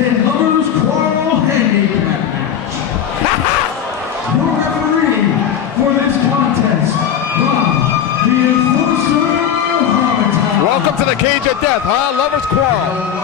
a Lovers Quarrel Handicap match. Your referee for this contest, Barr, the Enforcer Harmontown. Welcome to the Cage of Death, huh? Lovers Quarrel.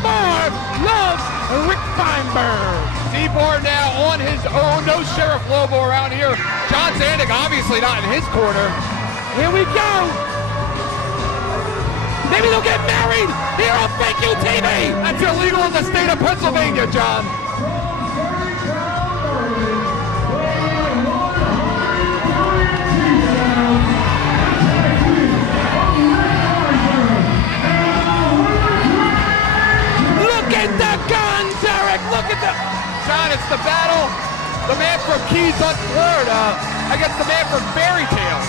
Barr loves Rick Feinberg. Barr now on his own. No Sheriff Lobo around here. John Zandig obviously not in his corner. Here we go. Maybe they'll get married here on Thank You TV. That's illegal in the state of Pennsylvania, John. Look at the guns, Eric. Look at the... John, it's the battle. The man from Keys on Florida against the man from Fairy Tale.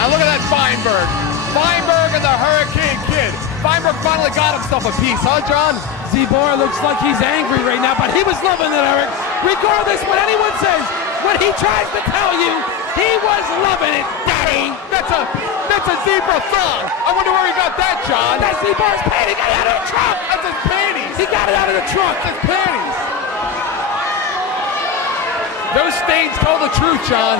Now look at that Feinberg. Feinberg and the Hurricane Kid. Feinberg finally got himself a piece, huh, John? Barr looks like he's angry right now, but he was loving it, Eric. Regardless what anyone says, what he tries to tell you, he was loving it, Daddy. That's a zebra thong. I wonder where he got that, John. That's Barr's panties. He got it out of the trunk. That's his panties. He got it out of the trunk. That's his panties. Those stains tell the truth, John.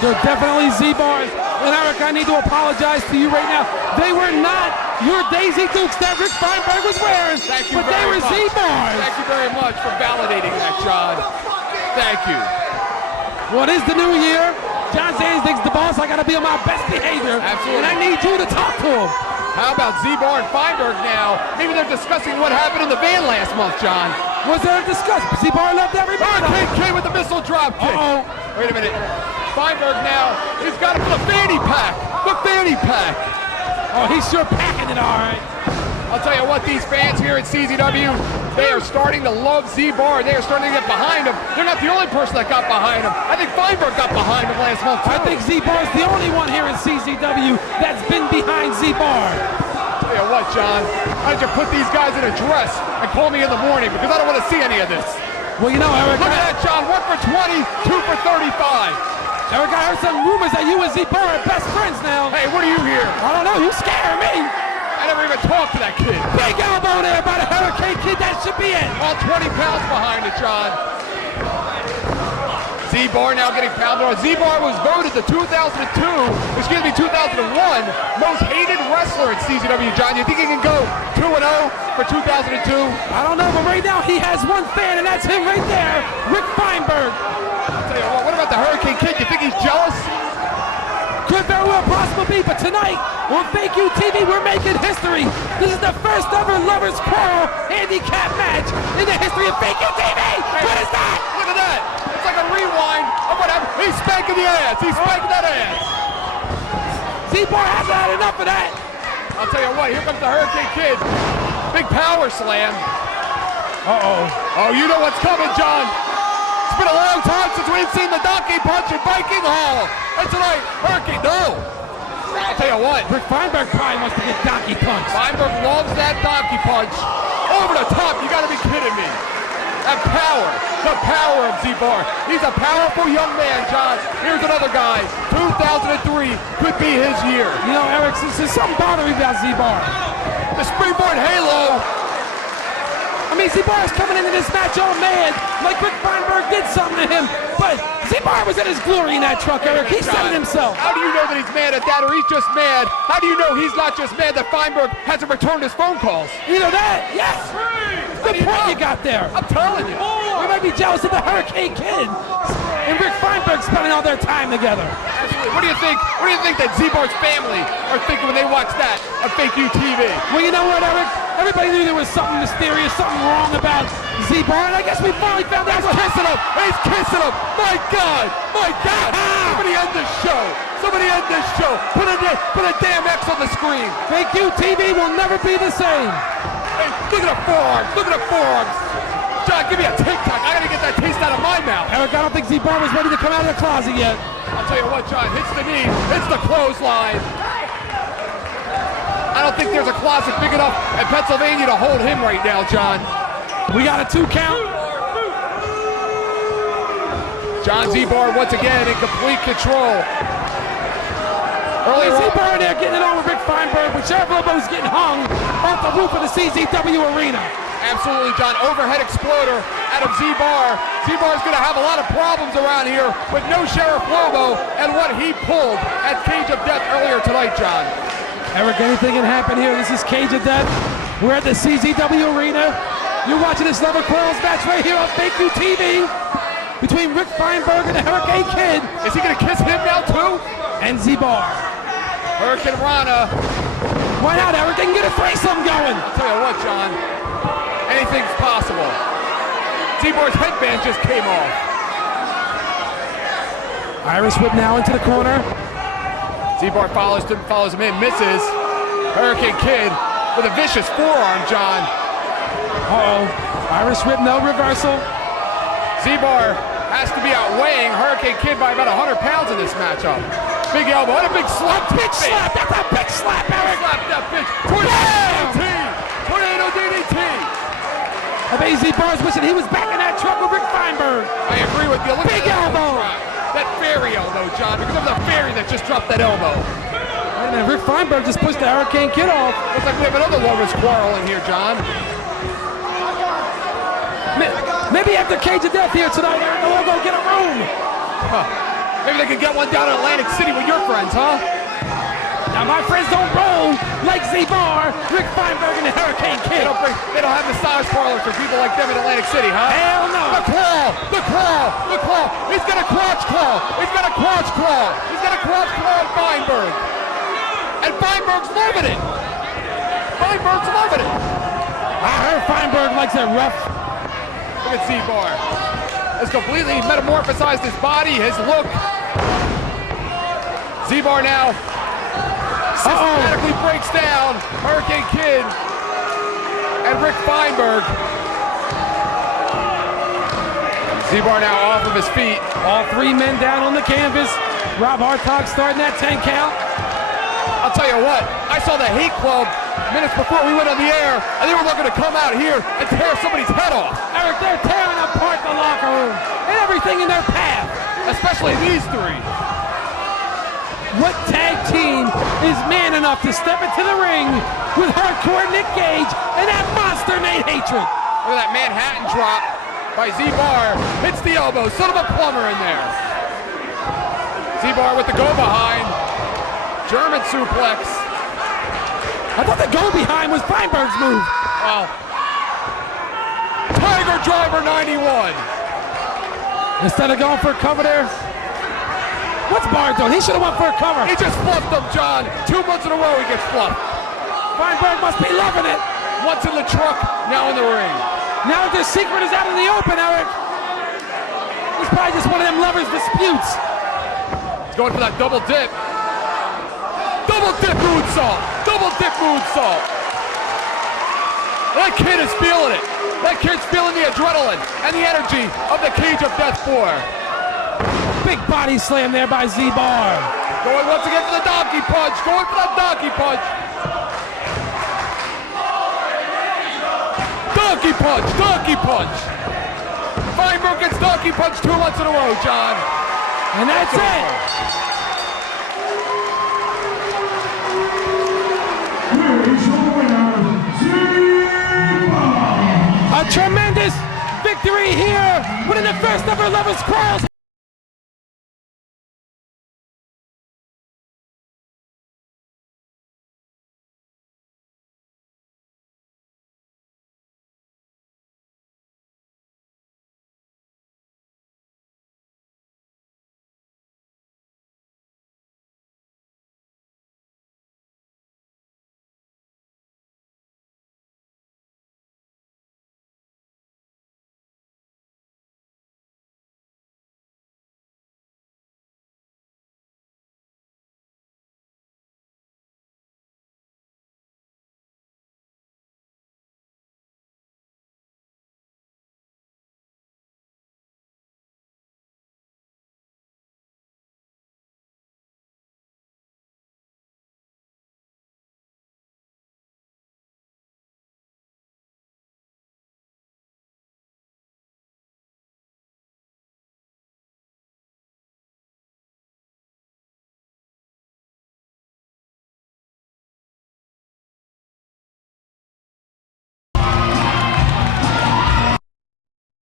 They're definitely Barr's. And Eric, I need to apologize to you right now. They were not your Daisy Dukes that Rick Feinberg was wearing. Thank you but they were Barr's. Thank you very much for validating that, John. Thank you. What is the new year? John Zandig's the boss. I got to be on my best behavior. Absolutely. And I need you to talk to him. How about Barr and Feinberg now? Maybe they're discussing what happened in the van last month, John. Was there a discussion? Barr loved everybody. Hurricane Kid with the missile drop kick. Uh-oh. Wait a minute. Feinberg now, he's got it for the fanny pack. The fanny pack. Oh, he's sure packing it all right. I'll tell you what, these fans here at CZW, they are starting to love Barr. They are starting to get behind him. They're not the only person that got behind him. I think Feinberg got behind him last month, too. I think Barr's the only one here in CZW that's been behind Barr. I'll tell you what, John, why don't you put these guys in a dress and call me in the morning, because I don't want to see any of this. Well, you know, Eric, look at that, John. 1 for 20, 2 for 35. Eric, I heard some rumors that you and Barr are best friends now. Hey, what are you here? I don't know. You scaring me. I never even talked to that kid. Big elbow there by the Hurricane Kid. That should be it. All 20 pounds behind it, John. Barr now getting pounded on. Barr was voted the 2001 most hated wrestler at CZW, John. You think he can go 2-0 for 2002? I don't know, but right now he has one fan, and that's him right there, Rick Feinberg. I'll tell you what about the Hurricane Kid? You think he's jealous? Could very well possibly be, but tonight on Thank You TV, we're making history. This is the first ever Lovers Quarrel handicap match in the history of Thank You TV. What is that? Look at that. It's like a rewind of what happened. He's spanking the ass. He's spanking that ass. Barr hasn't had enough of that. I'll tell you what, here comes the Hurricane Kid. Big power slam. Oh, you know what's coming, John. It's been a long time since we've seen the donkey punch in Viking Hall. And tonight, Hurricane, no. I'll tell you what. Rick Feinberg probably wants to get donkey punch. Feinberg loves that donkey punch. Over the top, you gotta be kidding me. That power, the power of Z-Barr. He's a powerful young man, John. Here's another guy. 2003 could be his year. You know, Eric, there's something bothering me about Z-Barr. The springboard halo. I mean, Z-Barr's coming into this match all mad, like Rick Feinberg did something to him. But Z-Barr was in his glory in that truck, Eric. He said it himself. How do you know that he's mad at that, or he's just mad? How do you know he's not just mad that Feinberg hasn't returned his phone calls? You know that? Yes. Good point you got there. I'm telling you. We might be jealous of the Hurricane Kid and Rick Feinberg spending all their time together. Absolutely. What do you think? What do you think that Z-Barr's family are thinking when they watch that on Fake U TV? Well, you know what, Eric? Everybody knew there was something mysterious, something wrong about Z-Barr, and I guess we finally found out. He's kissing him! He's kissing him! My God! My God! Somebody end this show! Somebody end this show! Put a damn X on the screen! Fake U TV will never be the same. Hey, look at the forearms! Look at the forearms! John, give me a TikTok. I gotta get that taste out of my mouth. Eric, I don't think Z-Barr was ready to come out of the closet yet. I'll tell you what, John, hits the knee, hits the clothesline. I don't think there's a closet big enough in Pennsylvania to hold him right now, John. We got a 2 count. John Z-Barr once again in complete control. Earlier Z-Barr there getting it on with Rick Feinberg, but Sheriff Lobo's getting hung off the roof of the CZW arena. Absolutely, John. Overhead exploder out of Z-Barr. Z-Barr's going to have a lot of problems around here with no Sheriff Lobo and what he pulled at Cage of Death earlier tonight, John. Eric, anything can happen here. This is Cage of Death. We're at the CZW arena. You're watching this Lover Quarrels match right here on Fake U TV between Rick Feinberg and the Hurricane Kid. Is he going to kiss him now, too? And Z-Barr. Hurricane Rana. Why not, Eric? They can get a threesome going. I'll tell you what, John. Anything's possible. Z-Barr's headband just came off. Irish whip now into the corner. Z-Barr follows him in, misses. Hurricane Kid with a vicious forearm, John. Irish whip, no reversal. Z-Barr has to be outweighing Hurricane Kid by about 100 pounds in this matchup. Big elbow and a big slap. Big slap, that's a big slap, Eric. Slap that bitch. Tornado DDT. Tornado DDT. I bet Z-Barr's wishing he was back in that truck with Rick Feinberg. I agree with you. Look Big at elbow. That fairy elbow, John, because of the fairy that just dropped that elbow. Wait a minute, Rick Feinberg just pushed the Hurricane Kid off. Looks like we have another lovers quarrel in here, John. Maybe after Cage of Death here tonight, Eric, we'll go get a room. Maybe they can get one down in Atlantic City with your friends, huh? Now my friends don't roll like Z-Barr, Rick Feinberg, and the Hurricane Kid. They don't have massage parlors for people like them in Atlantic City, huh? Hell no. The claw, the claw, the claw. He's got a crotch claw. He's got a crotch claw. He's got a crotch claw on Feinberg. And Feinberg's loving it. Feinberg's loving it. I heard Feinberg likes it rough. Look at Z-Barr. Has completely metamorphosized his body, his look. Z-Barr now systematically breaks down Hurricane Kid and Rick Feinberg. Z-Barr now off of his feet. All 3 men down on the canvas. Rob Hartog starting that 10 count. I'll tell you what, I saw the Hate Club minutes before we went on the air, and they were looking to come out here and tear somebody's head off. Eric, they're tearing apart the locker room and everything in their path. Especially these 3. What tag team is man enough to step into the ring with hardcore Nick Gage and that monster Nate Hatred? Look at that Manhattan drop by Z-Barr. Hits the elbow, son of a plumber in there. Z-Barr with the go behind. German suplex. I thought the go behind was Feinberg's move. Well, Tiger Driver 91. Instead of going for a cover there, what's Barr doing? He should have went for a cover. He just fluffed him, John. 2 months in a row he gets fluffed. Feinberg must be loving it. Once in the truck, now in the ring. Now that the secret is out in the open, Eric. It's probably just one of them lovers' disputes. He's going for that double dip. Double dip moonsault. Double dip moonsault. That kid is feeling it. That That kid's feeling the adrenaline and the energy of the Cage of Death 4. Big body slam there by Z-Barr. Going once again for the donkey punch. Going for the donkey punch. Donkey punch. Donkey punch. Feinberg gets donkey punch 2 months in a row, John. And that's it. Here is your winner, Z-Barr. A tremendous victory here, winning the first ever Lovers Quarrels.